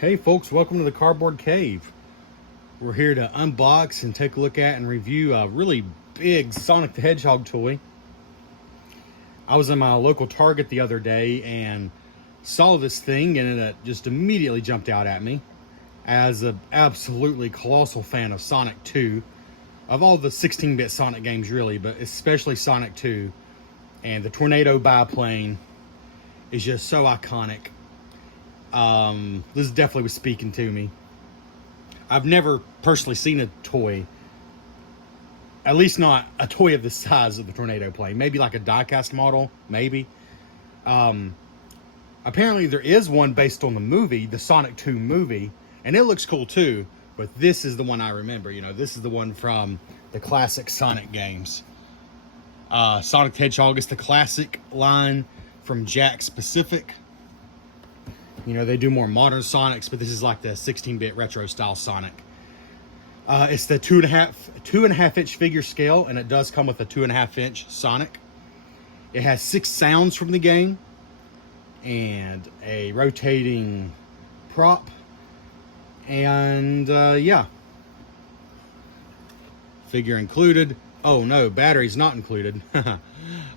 Hey folks, welcome to the Cardboard Cave. We're here to unbox and take a look at and review a really big Sonic the Hedgehog toy. I was in my local Target the other day and saw this thing, and it just immediately jumped out at me as an absolutely colossal fan of Sonic 2, of all the 16-bit Sonic games really, but especially Sonic 2. And the Tornado Biplane is just so iconic. This definitely was speaking to me. I've never personally seen a toy, at least not a toy of the size of the Tornado plane. Maybe like a die-cast model, maybe. Apparently there is one based on the movie, the Sonic 2 movie, and it looks cool too, but this is the one I remember. You know, this is the one from the classic Sonic games. Sonic the Hedgehog is the classic line from Jakks Pacific. You know, they do more modern Sonics, but this is like the 16-bit retro style Sonic. It's the 2.5 inch figure scale, and it does come with a 2.5 inch Sonic. It has 6 sounds from the game and a rotating prop. And yeah, figure included. Oh no, battery's not included.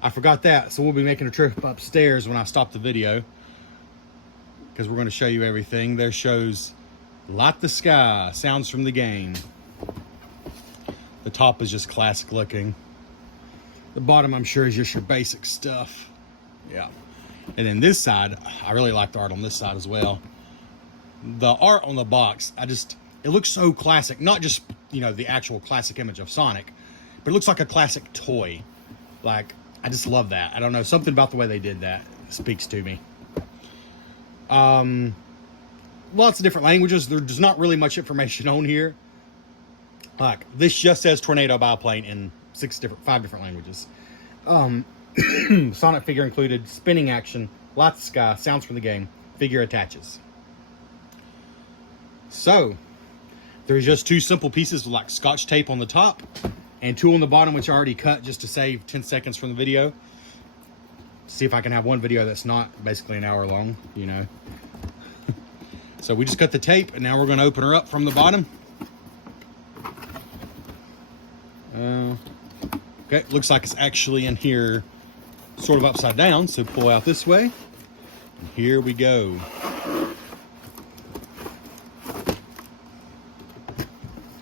I forgot that, so we'll be making a trip upstairs when I stop the video, because we're going to show you everything. There shows Light the Sky, sounds from the game. The top is just classic looking. The bottom, I'm sure, is just your basic stuff. Yeah. And then this side, I really like the art on this side as well. The art on the box, it looks so classic. Not just, you know, the actual classic image of Sonic, but it looks like a classic toy. Like, I just love that. I don't know, something about the way they did that speaks to me. Lots of different languages. There's not really much information on here. Like, this just says Tornado Biplane in 5 different languages. Sonic figure included, spinning action, Light the Sky, sounds from the game, figure attaches. So, there's just 2 simple pieces with like Scotch tape on the top and 2 on the bottom, which I already cut just to save 10 seconds from the video. See if I can have one video that's not basically an hour long, you know. So we just cut the tape, and now we're going to open her up from the bottom. Okay, looks like it's actually in here sort of upside down, so pull out this way. And here we go.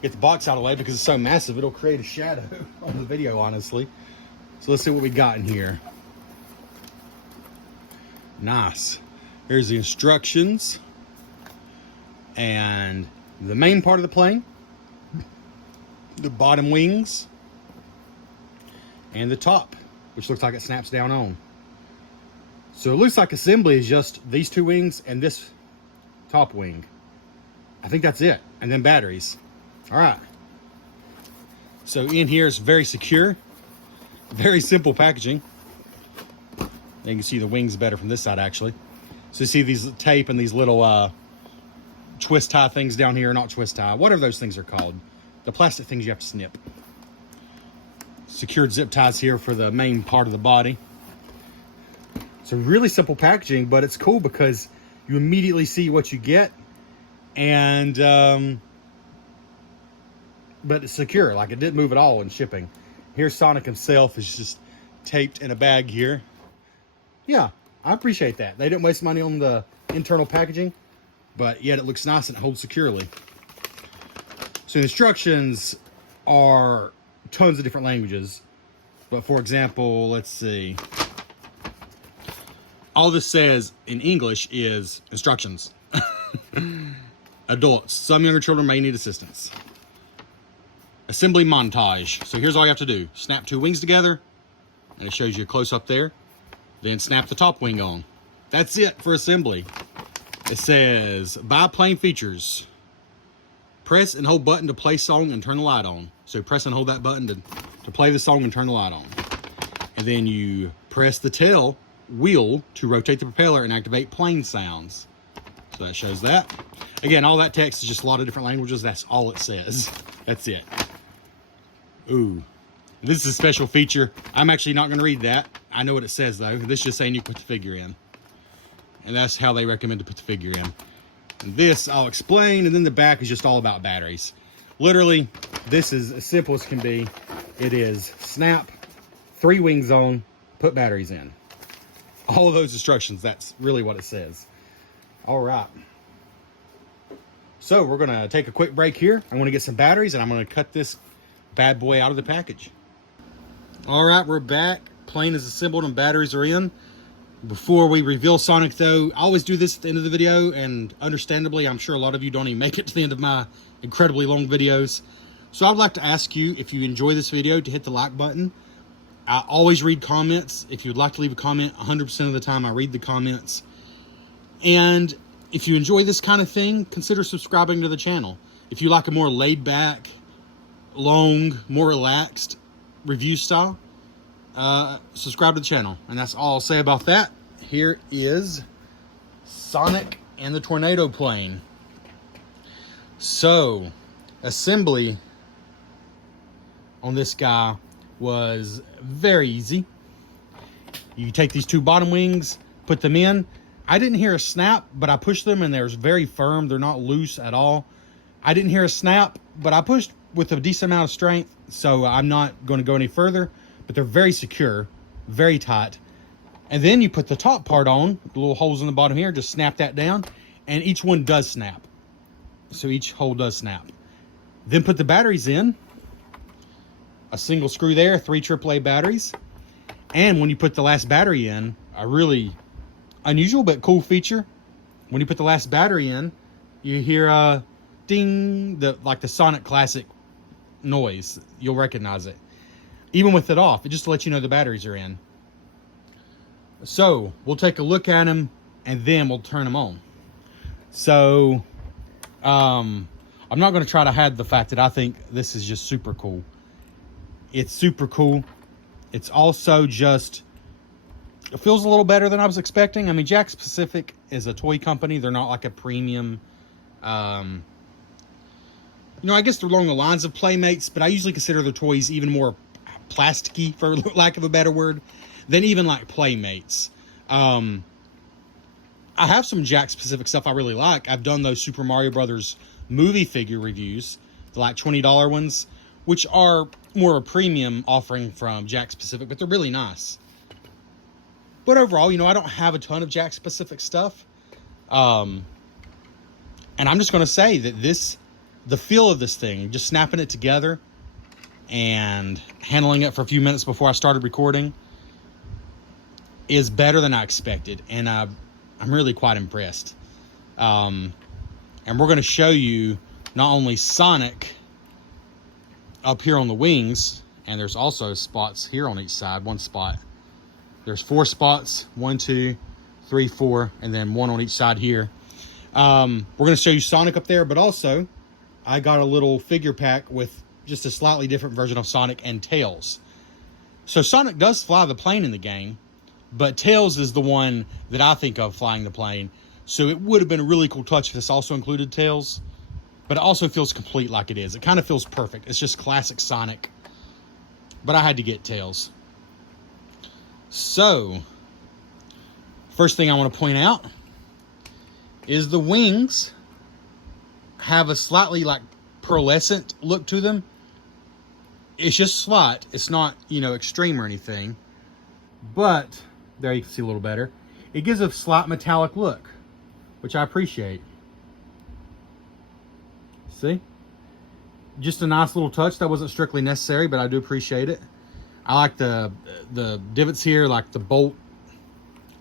Get the box out of the way because it's so massive, it'll create a shadow on the video, honestly. So let's see what we got in here. Nice. Here's the instructions and the main part of the plane, the bottom wings, and the top, which looks like it snaps down on. So it looks like assembly is just these 2 wings and this top wing. I think that's it. And then batteries. All right. So in here is very secure, very simple packaging. You can see the wings better from this side, actually. So you see these tape and these little twist tie things down here. Not twist tie, whatever those things are called. The plastic things you have to snip. Secured zip ties here for the main part of the body. It's a really simple packaging, but it's cool because you immediately see what you get. And, but it's secure. Like, it didn't move at all in shipping. Here's Sonic himself is just taped in a bag here. Yeah, I appreciate that. They didn't waste money on the internal packaging, but yet it looks nice and holds securely. So the instructions are tons of different languages. But for example, let's see. All this says in English is instructions. Adults. Some younger children may need assistance. Assembly montage. So here's all you have to do. Snap 2 wings together, and it shows you a close up there. Then snap the top wing on. That's it for assembly. It says biplane features. Press and hold button to play song and turn the light on. So press and hold that button to play the song and turn the light on. And then you press the tail wheel to rotate the propeller and activate plane sounds. So that shows that. Again, all that text is just a lot of different languages. That's all it says. That's it. Ooh. This is a special feature. I'm actually not going to read that. I know what it says, though. This is just saying you put the figure in. And that's how they recommend to put the figure in. This I'll explain, and then the back is just all about batteries. Literally, this is as simple as can be. It is snap, 3 wings on, put batteries in. All of those instructions, that's really what it says. All right. So we're gonna take a quick break here. I'm gonna get some batteries and I'm gonna cut this bad boy out of the package. All right, we're back. Plane is assembled and batteries are in. Before we reveal Sonic though, I always do this at the end of the video, and understandably, I'm sure a lot of you don't even make it to the end of my incredibly long videos. So I'd like to ask you, if you enjoy this video, to hit the like button. I always read comments. If you'd like to leave a comment, 100% of the time I read the comments. And if you enjoy this kind of thing, consider subscribing to the channel. If you like a more laid back, long, more relaxed review style, subscribe to the channel. And that's all I'll say about that. Here is Sonic and the Tornado Plane. So, assembly on this guy was very easy. You take these 2 bottom wings, put them in. I didn't hear a snap, but I pushed them and they're very firm. They're not loose at all. I didn't hear a snap, but I pushed with a decent amount of strength, so I'm not going to go any further. But they're very secure, very tight. And then you put the top part on, the little holes in the bottom here, just snap that down, and each one does snap. So each hole does snap. Then put the batteries in. A single screw there, 3 AAA batteries. And when you put the last battery in, a really unusual but cool feature. When you put the last battery in, you hear a ding, like the Sonic Classic noise. You'll recognize it. Even with it off, it just lets you know the batteries are in. So we'll take a look at them and then we'll turn them on. So I'm not going to try to hide the fact that I think this is just super cool. It's super cool. It's also just, it feels a little better than I was expecting. I mean, Jakks Pacific is a toy company. They're not like a premium, you know, I guess they're along the lines of Playmates, but I usually consider their toys even more plasticky, for lack of a better word, than even like Playmates. I have some Jakks Pacific stuff I really like. I've done those Super Mario Brothers movie figure reviews, the like $20 ones, which are more of a premium offering from Jakks Pacific, but they're really nice. But overall, you know, I don't have a ton of Jakks Pacific stuff. And I'm just going to say that the feel of this thing, just snapping it together and handling it for a few minutes before I started recording, is better than I expected. And I'm really quite impressed. And we're going to show you not only Sonic up here on the wings, and there's also spots here on each side, 1 spot. There's 4 spots, 1, 2, 3, 4, and then 1 on each side here. We're going to show you Sonic up there, but also I got a little figure pack with just a slightly different version of Sonic and Tails. So Sonic does fly the plane in the game, but Tails is the one that I think of flying the plane. So it would have been a really cool touch if this also included Tails, but it also feels complete like it is. It kind of feels perfect. It's just classic Sonic, but I had to get Tails. So, first thing I want to point out is the wings have a slightly like pearlescent look to them. It's just slight. It's not, you know, extreme or anything. But, there you can see a little better. It gives a slight metallic look, which I appreciate. See? Just a nice little touch. That wasn't strictly necessary, but I do appreciate it. I like the divots here, like the bolt.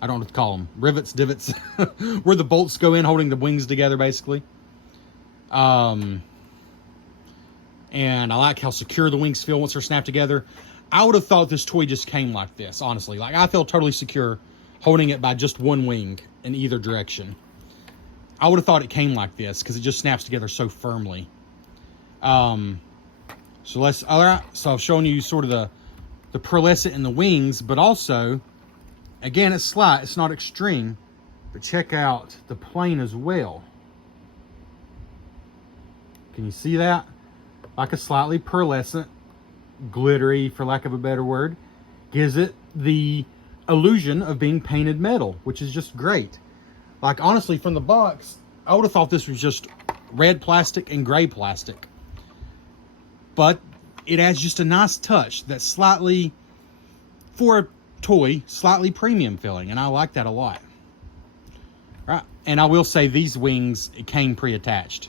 I don't know what to call them. Rivets, divots. Where the bolts go in, holding the wings together, basically. And I like how secure the wings feel once they're snapped together. I would have thought this toy just came like this, honestly. Like, I feel totally secure holding it by just 1 wing in either direction. I would have thought it came like this because it just snaps together so firmly. So I've shown you sort of the pearlescent in the wings, but also, again, it's slight, it's not extreme, but check out the plane as well. Can you see that? Like a slightly pearlescent, glittery, for lack of a better word, gives it the illusion of being painted metal, which is just great. Like, honestly, from the box, I would have thought this was just red plastic and gray plastic. But it adds just a nice touch that's slightly, for a toy, slightly premium feeling. And I like that a lot. Right. And I will say these wings came pre-attached.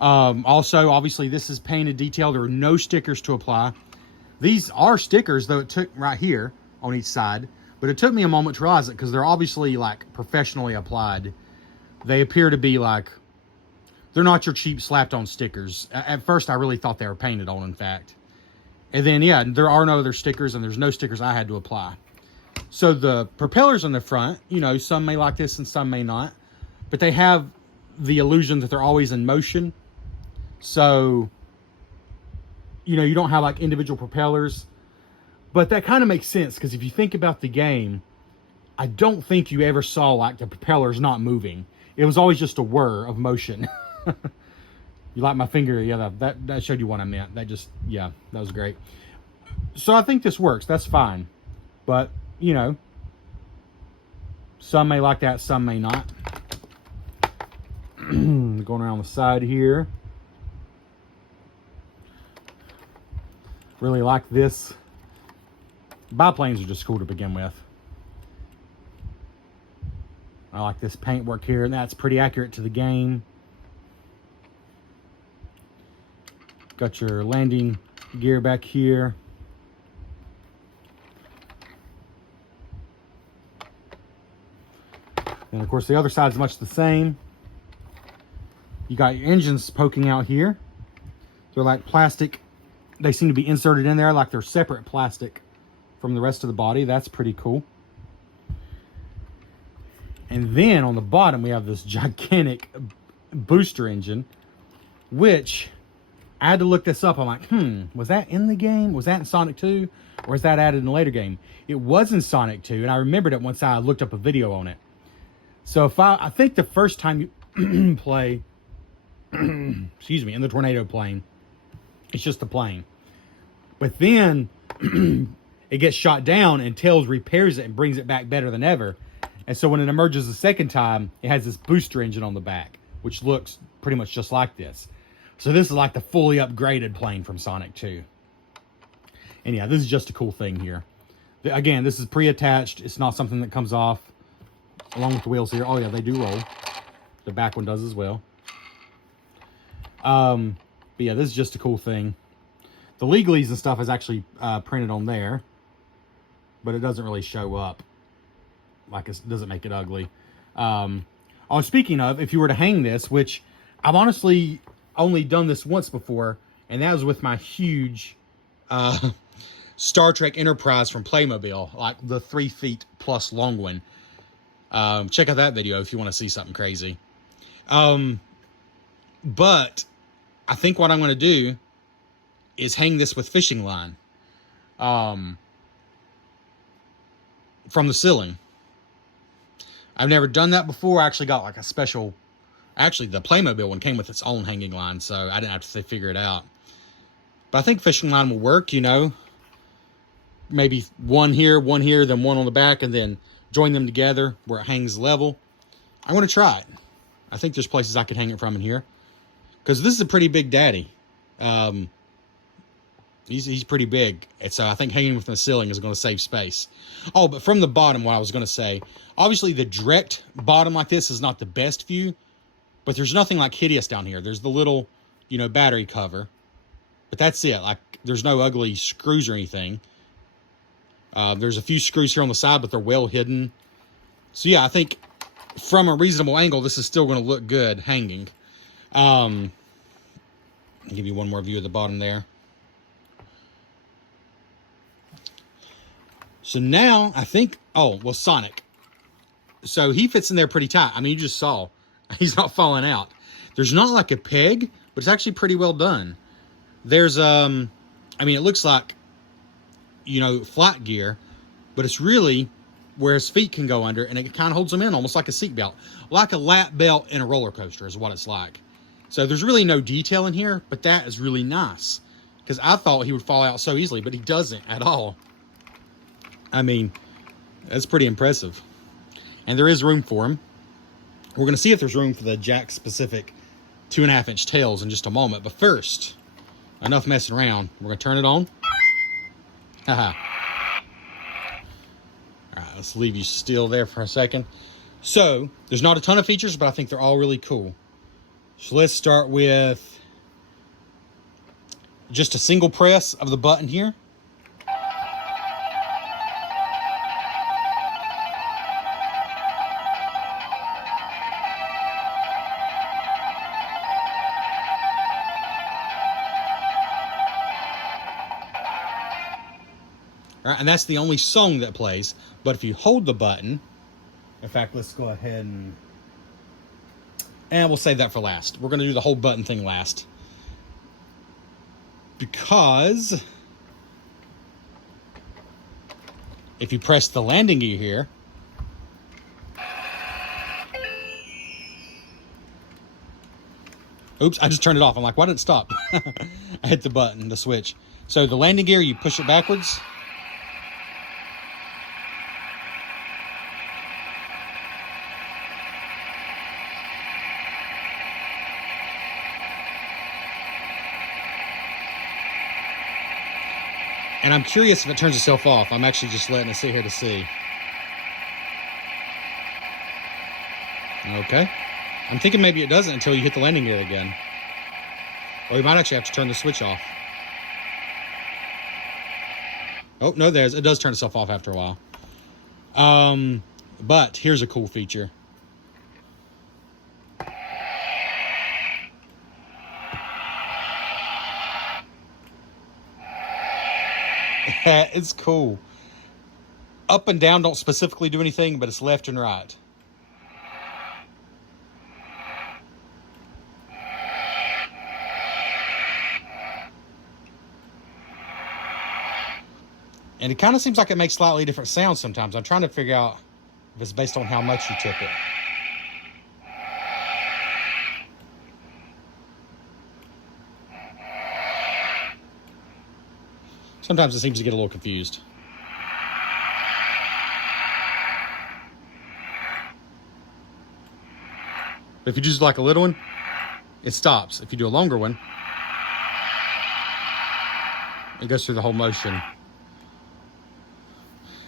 Also, obviously, this is painted detail. There are no stickers to apply. These are stickers, though it took right here on each side. But it took me a moment to realize it because they're obviously, like, professionally applied. They appear to be, like, they're not your cheap slapped-on stickers. At first, I really thought they were painted on, in fact. And then, yeah, there are no other stickers, and there's no stickers I had to apply. So the propellers on the front, you know, some may like this and some may not. But they have the illusion that they're always in motion. So, you know, you don't have like individual propellers. But that kind of makes sense because if you think about the game, I don't think you ever saw like the propellers not moving. It was always just a whir of motion. You like my finger? Yeah, that showed you what I meant. That just, yeah, that was great. So I think this works. That's fine. But, you know, some may like that, some may not. Going around the side here. Really like this. Biplanes are just cool to begin with. I like this paintwork here, and that's pretty accurate to the game. Got your landing gear back here. And of course the other side is much the same. You got your engines poking out here. They're like plastic. They seem to be inserted in there like they're separate plastic from the rest of the body. That's pretty cool. And then on the bottom we have this gigantic booster engine, which I had to look this up. I'm like, was that in the game? Was that in Sonic 2? Or is that added in a later game? It was in Sonic 2, and I remembered it once I looked up a video on it. So if I think the first time you play, excuse me, in the tornado plane, it's just a plane. But then it gets shot down and Tails repairs it and brings it back better than ever. And so when it emerges the second time, it has this booster engine on the back, which looks pretty much just like this. So this is like the fully upgraded plane from Sonic 2. And yeah, this is just a cool thing here. Again, this is pre-attached. It's not something that comes off along with the wheels here. Oh yeah, they do roll. The back one does as well. But yeah, this is just a cool thing. The legalese and stuff is actually printed on there, but it doesn't really show up. Like, it doesn't make it ugly. Oh, speaking of, if you were to hang this, which I've honestly only done this once before, and that was with my huge Star Trek Enterprise from Playmobil, like the 3 feet plus long one. Check out that video if you want to see something crazy. But I think what I'm going to do is hang this with fishing line from the ceiling. I've never done that before. I actually got like a special, actually the Playmobil one came with its own hanging line, so I didn't have to figure it out. But I think fishing line will work, you know. Maybe one here, then one on the back, and then join them together where it hangs level. I want to try it. I think there's places I could hang it from in here, because this is a pretty big daddy. He's pretty big, and so I think hanging from the ceiling is going to save space. Oh, but from the bottom, what I was going to say, obviously the direct bottom like this is not the best view, but there's nothing like hideous down here. There's the little, you know, battery cover, but that's it. Like, there's no ugly screws or anything. There's a few screws here on the side, but they're well hidden. So yeah, I think from a reasonable angle, this is still going to look good hanging. I'll give you one more view of the bottom there. So now I think, oh, well, Sonic. So he fits in there pretty tight. I mean, you just saw. He's not falling out. There's not like a peg, but it's actually pretty well done. There's, I mean, it looks like, you know, flat gear, but it's really where his feet can go under, and it kind of holds them in almost like a seat belt. Like a lap belt in a roller coaster is what it's like. So there's really no detail in here, but that is really nice. Because I thought he would fall out so easily, but he doesn't at all. I mean, that's pretty impressive. And there is room for him. We're going to see if there's room for the Jakks Pacific 2.5-inch tails in just a moment. But first, enough messing around. We're going to turn it on. Haha. All right, let's leave you still there for a second. So, there's not a ton of features, but I think they're all really cool. So let's start with just a single press of the button here. All right, and that's the only song that plays. But if you hold the button, in fact, let's go ahead and we'll save that for last. We're going to do the whole button thing last. Because if you press the landing gear here, oops, I just turned it off. I'm like, why did it stop? I hit the button, the switch. So the landing gear, you push it backwards. And I'm curious if it turns itself off. I'm actually just letting it sit here to see. Okay. I'm thinking maybe it doesn't until you hit the landing gear again. Or you might actually have to turn the switch off. Oh, no, it does turn itself off after a while. But here's a cool feature. It's cool. Up and down don't specifically do anything, but it's left and right. And it kind of seems like it makes slightly different sounds sometimes. I'm trying to figure out if it's based on how much you tip it. Sometimes it seems to get a little confused. But if you just like a little one, it stops. If you do a longer one, it goes through the whole motion.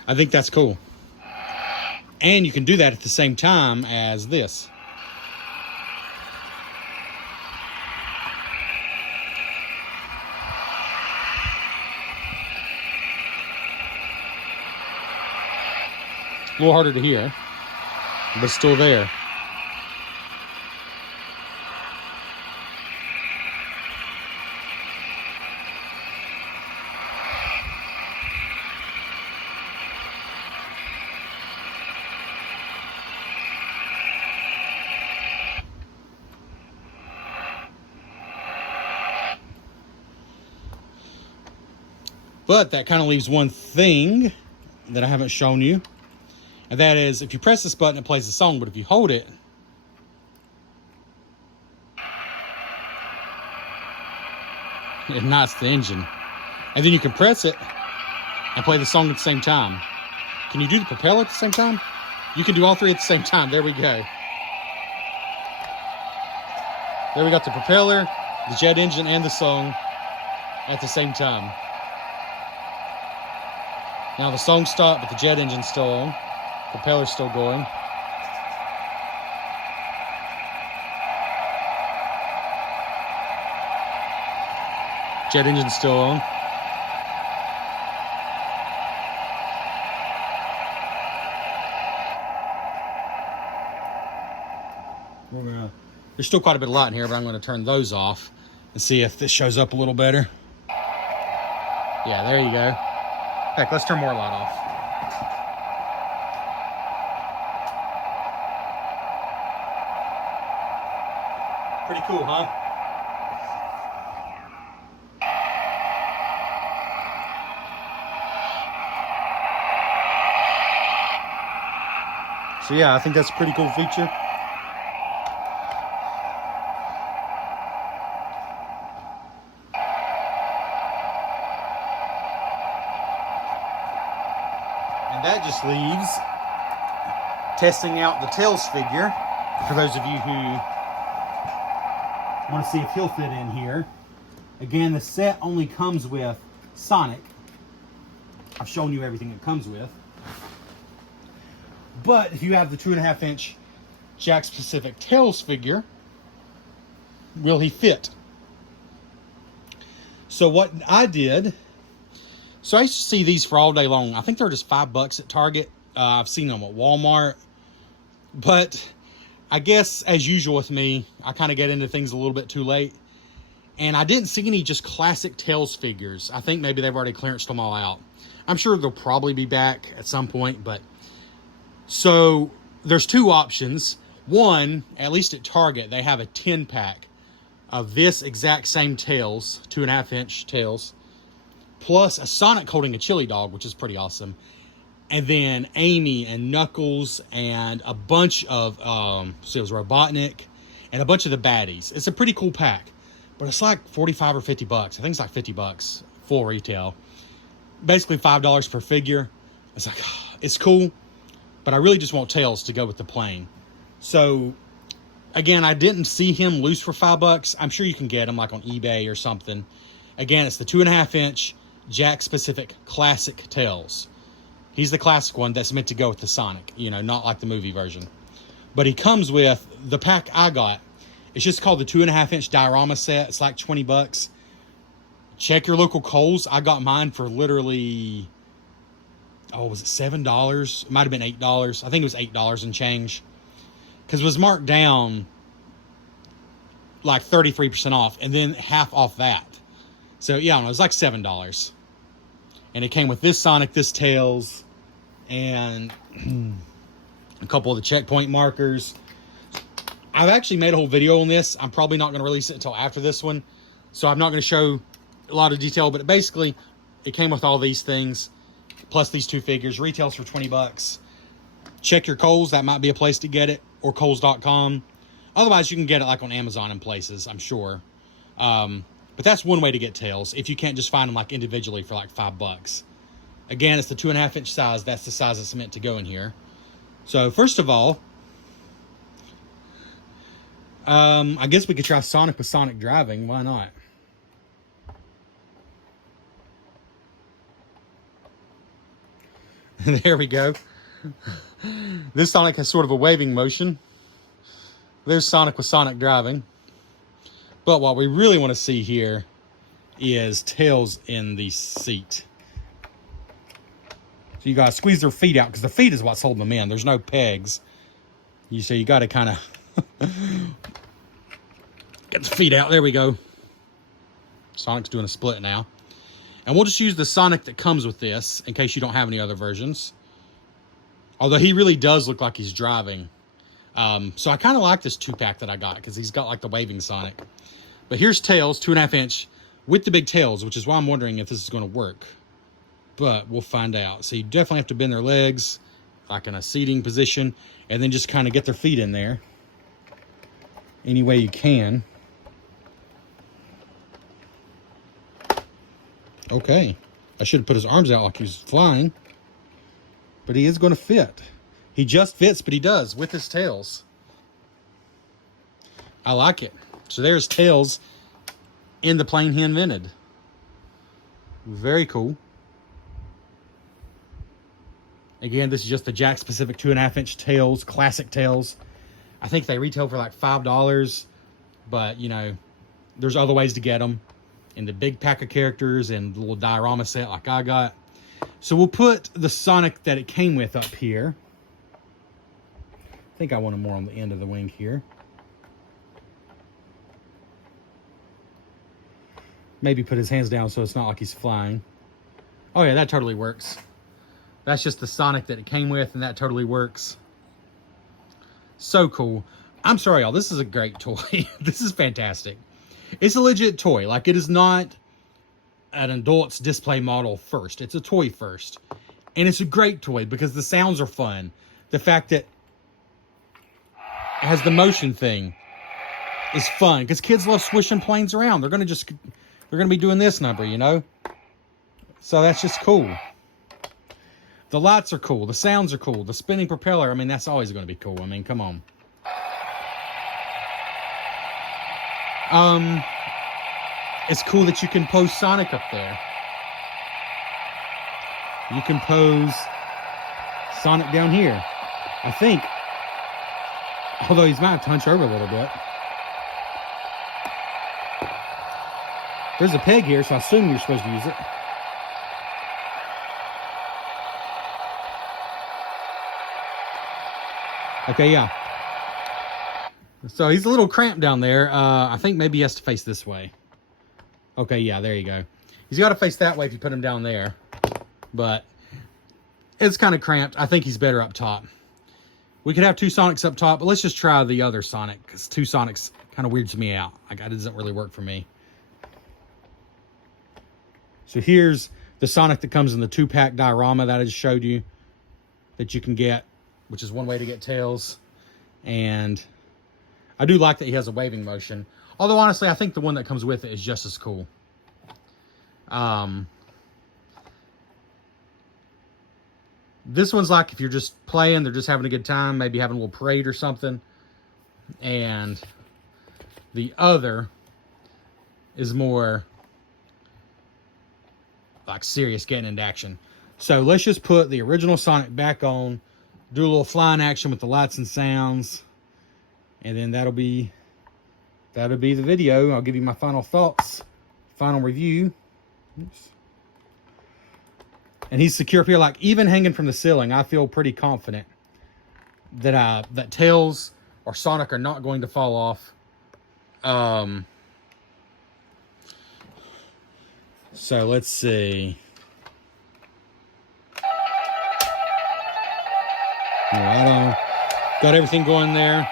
I think that's cool. And you can do that at the same time as this. A little harder to hear, but it's still there. But that kind of leaves one thing that I haven't shown you. And that is, if you press this button, it plays the song. But if you hold it, it ignites the engine. And then you can press it and play the song at the same time. Can you do the propeller at the same time? You can do all three at the same time. There we go. There we got the propeller, the jet engine, and the song at the same time. Now the song stopped, but the jet engine's still on. Propeller's still going. Jet engine's still on. There's still quite a bit of light in here, but I'm going to turn those off and see if this shows up a little better. Yeah, there you go. Heck, let's turn more light off. Pretty cool, huh? So yeah, I think that's a pretty cool feature. And that just leaves testing out the tails figure For those of you who want to see if he'll fit in here. Again, the set only comes with Sonic. I've shown you everything it comes with. But if you have the 2.5-inch Jakks Pacific Tails figure, will he fit? So what I did, so I used to see these for all day long. I think they're just $5 at Target. I've seen them at Walmart. But I guess, as usual with me, I kind of get into things a little bit too late. And I didn't see any just classic Tails figures. I think maybe they've already clearanced them all out. I'm sure they'll probably be back at some point. But so there's two options. One, at least at Target, they have a 10-pack of this exact same Tails, 2.5-inch Tails, plus a Sonic holding a chili dog, which is pretty awesome. And then Amy and Knuckles and a bunch of, so it was Robotnik and a bunch of the baddies. It's a pretty cool pack, but it's like 45 or 50 bucks. I think it's like 50 bucks full retail. Basically $5 per figure. It's like, it's cool, but I really just want Tails to go with the plane. So again, I didn't see him loose for $5. I'm sure you can get him like on eBay or something. Again, it's the 2.5-inch Jakks Pacific Classic Tails. He's the classic one that's meant to go with the Sonic, you know, not like the movie version. But he comes with the pack I got. It's just called the 2.5-inch diorama set. It's like 20 bucks. Check your local Kohl's. I got mine for literally, was it $7? It might have been $8. I think it was $8 and change. Because it was marked down like 33% off and then half off that. So, yeah, it was like $7. And it came with this Sonic, this Tails, and a couple of the checkpoint markers. I've actually made a whole video on this. I'm probably not going to release it until after this one. So I'm not going to show a lot of detail. But basically, it came with all these things, plus these two figures. Retails for 20 bucks. Check your Kohl's. That might be a place to get it. Or Kohls.com. Otherwise, you can get it like on Amazon and places, I'm sure. But that's one way to get Tails, if you can't just find them like individually for like $5. Again, it's the 2.5-inch size. That's the size it's meant to go in here. So first of all, I guess we could try Sonic with Sonic driving. Why not? There we go. This Sonic has sort of a waving motion. There's Sonic with Sonic driving. But what we really want to see here is Tails in the seat. So you got to squeeze their feet out, because the feet is what's holding them in. There's no pegs. So you got to kind of get the feet out. There we go. Sonic's doing a split now. And we'll just use the Sonic that comes with this, in case you don't have any other versions. Although he really does look like he's driving. So I kind of like this 2-pack that I got, because he's got like the waving Sonic. But here's Tails, 2.5-inch, with the big tails, which is why I'm wondering if this is going to work. But we'll find out. So you definitely have to bend their legs, like in a seating position, and then just kind of get their feet in there any way you can. Okay. I should have put his arms out like he was flying. But he is going to fit. He just fits, but he does with his tails. I like it. So there's Tails in the plane he invented. Very cool. Again, this is just the Jakks Pacific 2.5-inch Tails, classic Tails. I think they retail for like $5, but you know, there's other ways to get them in the big pack of characters and the little diorama set like I got. So we'll put the Sonic that it came with up here. I think I want him more on the end of the wing here. Maybe put his hands down so it's not like he's flying. Oh yeah, that totally works. That's just the Sonic that it came with, and that totally works. So cool. I'm sorry, y'all. This is a great toy. This is fantastic. It's a legit toy. Like, it is not an adult's display model first. It's a toy first. And it's a great toy because the sounds are fun. The fact that it has the motion thing is fun because kids love swishing planes around. They're going to be doing this number, you know? So that's just cool. The lights are cool. The sounds are cool. The spinning propeller, I mean, that's always going to be cool. I mean, come on. It's cool that you can pose Sonic up there. You can pose Sonic down here. I think, although he's might hunch over a little bit. There's a peg here, so I assume you're supposed to use it. Okay, yeah. So he's a little cramped down there. I think maybe he has to face this way. Okay, yeah, there you go. He's got to face that way if you put him down there. But it's kind of cramped. I think he's better up top. We could have two Sonics up top, but let's just try the other Sonic, because two Sonics kind of weirds me out. Like, that doesn't really work for me. So here's the Sonic that comes in the 2-pack diorama that I just showed you that you can get, which is one way to get Tails. And I do like that he has a waving motion. Although, honestly, I think the one that comes with it is just as cool. This one's like if you're just playing, they're just having a good time, maybe having a little parade or something. And the other is more like serious, getting into action. So let's just put the original Sonic back on, do a little flying action with the lights and sounds, and then that'll be the video. I'll give you my final thoughts, final review. Oops. And he's secure up here, like even hanging from the ceiling. I feel pretty confident that that Tails or Sonic are not going to fall off. So let's see. Right on. Got everything going there.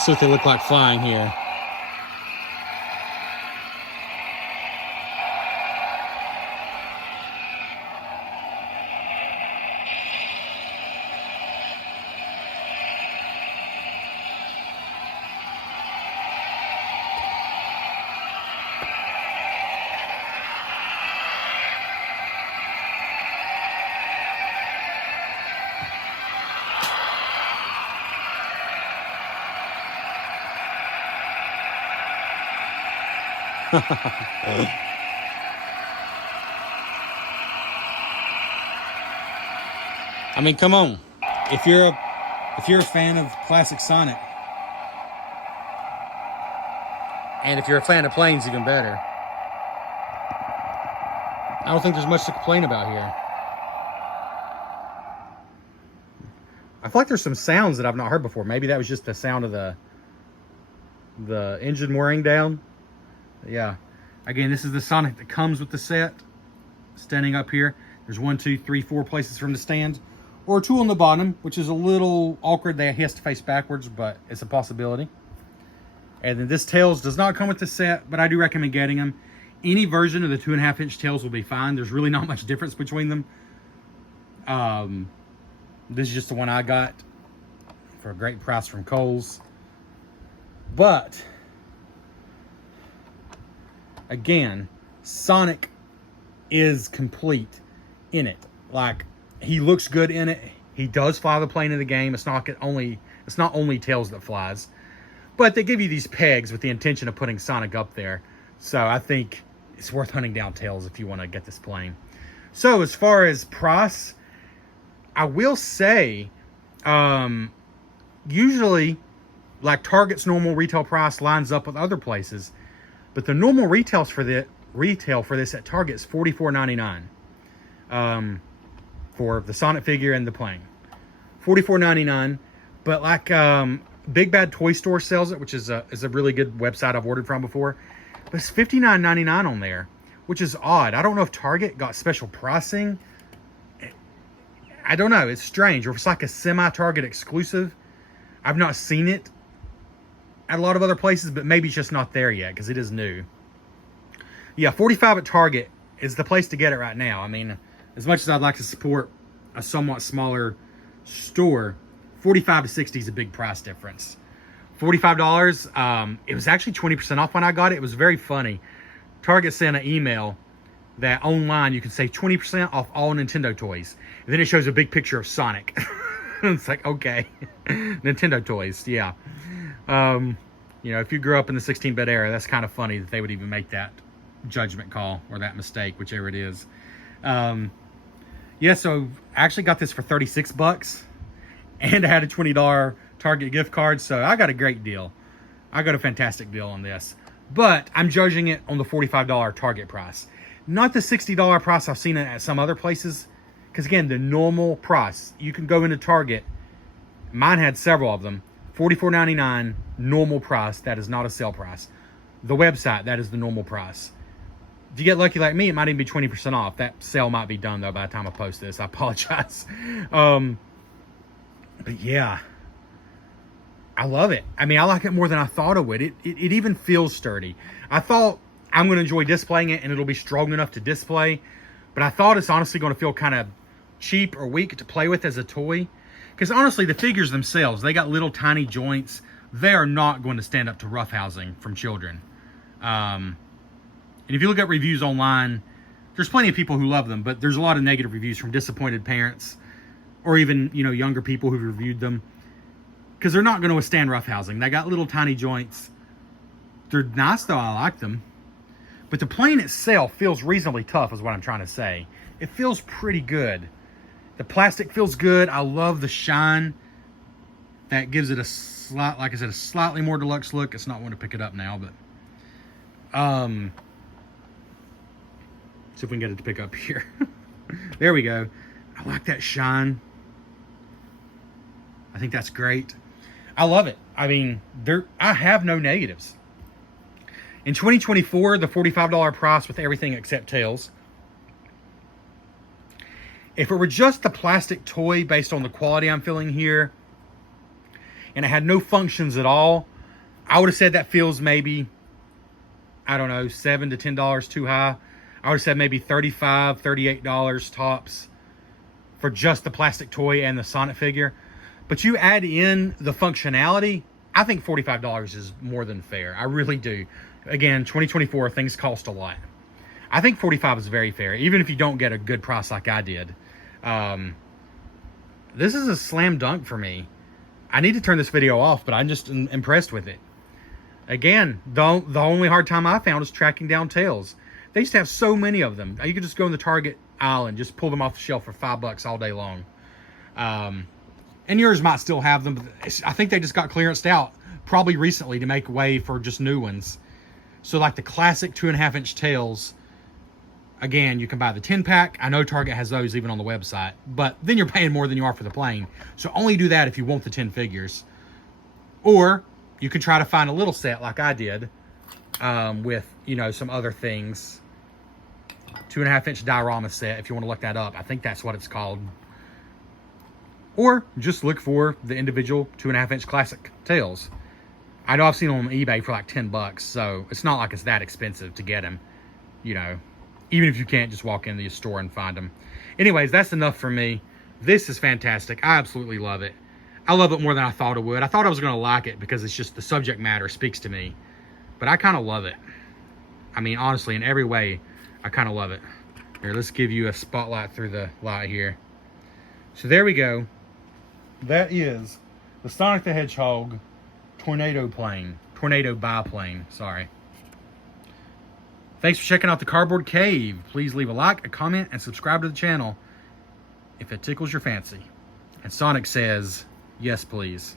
See what they look like flying here. I mean, come on. If you're a fan of classic Sonic, and if you're a fan of planes, even better. I don't think there's much to complain about here. I feel like there's some sounds that I've not heard before. Maybe that was just the sound of the engine wearing down. Yeah. Again, this is the Sonic that comes with the set. Standing up here. There's 1, 2, 3, 4 places for him to stand. Or 2 on the bottom, which is a little awkward that he has to face backwards, but it's a possibility. And then this Tails does not come with the set, but I do recommend getting them. Any version of the 2.5-inch Tails will be fine. There's really not much difference between them. This is just the one I got for a great price from Kohl's. But again, Sonic is complete in it. Like, he looks good in it. He does fly the plane in the game. It's not only Tails that flies. But they give you these pegs with the intention of putting Sonic up there. So I think it's worth hunting down Tails if you want to get this plane. So as far as price, I will say, usually, like Target's normal retail price lines up with other places. But the normal retail for this at Target is $44.99 for the Sonic figure and the plane. $44.99. But like Big Bad Toy Store sells it, which is a really good website I've ordered from before. But it's $59.99 on there, which is odd. I don't know if Target got special pricing. I don't know. It's strange. Or if it's like a semi-Target exclusive. I've not seen it at a lot of other places, but maybe it's just not there yet because it is new. Yeah, $45 at Target is the place to get it right now. I mean, as much as I'd like to support a somewhat smaller store, $45 to $60 is a big price difference. $45, it was actually 20% off when I got it. It was very funny. Target sent an email that online you can save 20% off all Nintendo toys. And then it shows a big picture of Sonic. It's like, okay. Nintendo toys, yeah. You know, if you grew up in the 16-bit era, that's kind of funny that they would even make that judgment call or that mistake, whichever it is. Yeah, so I actually got this for 36 bucks and I had a $20 Target gift card, so I got a great deal. I got a fantastic deal on this. But I'm judging it on the $45 Target price. Not the $60 price I've seen it at some other places. Because again, the normal price, you can go into Target. Mine had several of them. $44.99 normal price. That is not a sale price. The website, that is the normal price. If you get lucky like me, it might even be 20% off. That sale might be done though by the time I post this. I apologize. But yeah, I love it. I mean, I like it more than I thought I would. It even feels sturdy. I thought I'm going to enjoy displaying it and it'll be strong enough to display. But I thought it's honestly going to feel kind of cheap or weak to play with as a toy. Because honestly, the figures themselves, they got little tiny joints. They are not going to stand up to roughhousing from children. And if you look at reviews online, there's plenty of people who love them, but there's a lot of negative reviews from disappointed parents or even, you know, younger people who've reviewed them. Because they're not going to withstand roughhousing. They got little tiny joints. They're nice though, I like them. But the plane itself feels reasonably tough is what I'm trying to say. It feels pretty good. The plastic feels good. I love the shine. That gives it a slight, like I said, a slightly more deluxe look. It's not one to pick it up now, but see if we can get it to pick up here. There we go. I like that shine. I think that's great. I love it. I mean, I have no negatives. In 2024, the $45 price with everything except tails. If it were just the plastic toy based on the quality I'm feeling here, and it had no functions at all, I would have said that feels maybe, I don't know, $7 to $10 too high. I would have said maybe $35, $38 tops for just the plastic toy and the Sonic figure. But you add in the functionality, I think $45 is more than fair. I really do. Again, 2024, things cost a lot. I think $45 is very fair, even if you don't get a good price like I did. This is a slam dunk for me. I need to turn this video off, but I'm just impressed with it. Again, the only hard time I found is tracking down tails. They used to have so many of them. You could just go in the Target aisle and just pull them off the shelf for $5 all day long. And yours might still have them, but I think they just got clearanced out probably recently to make way for just new ones. So like the classic 2.5-inch tails, again, you can buy the 10-pack. I know Target has those even on the website, but then you're paying more than you are for the plane. So only do that if you want the 10 figures. Or you can try to find a little set like I did with, you know, some other things. 2.5-inch diorama set, if you want to look that up. I think that's what it's called. Or just look for the individual 2.5-inch classic tails. I know I've seen them on eBay for like $10, so it's not like it's that expensive to get them, you know, even if you can't just walk into the store and find them. Anyways, that's enough for me. This is fantastic. I absolutely love it. I love it more than I thought I would. I thought I was going to like it because it's just the subject matter speaks to me, but I kind of love it. I mean, honestly, in every way, I kind of love it. Here, let's give you a spotlight through the light here. So there we go. That is the Sonic the Hedgehog tornado biplane, sorry. Thanks for checking out the Cardboard Cave. Please leave a like, a comment, and subscribe to the channel if it tickles your fancy. And Sonic says, yes, please.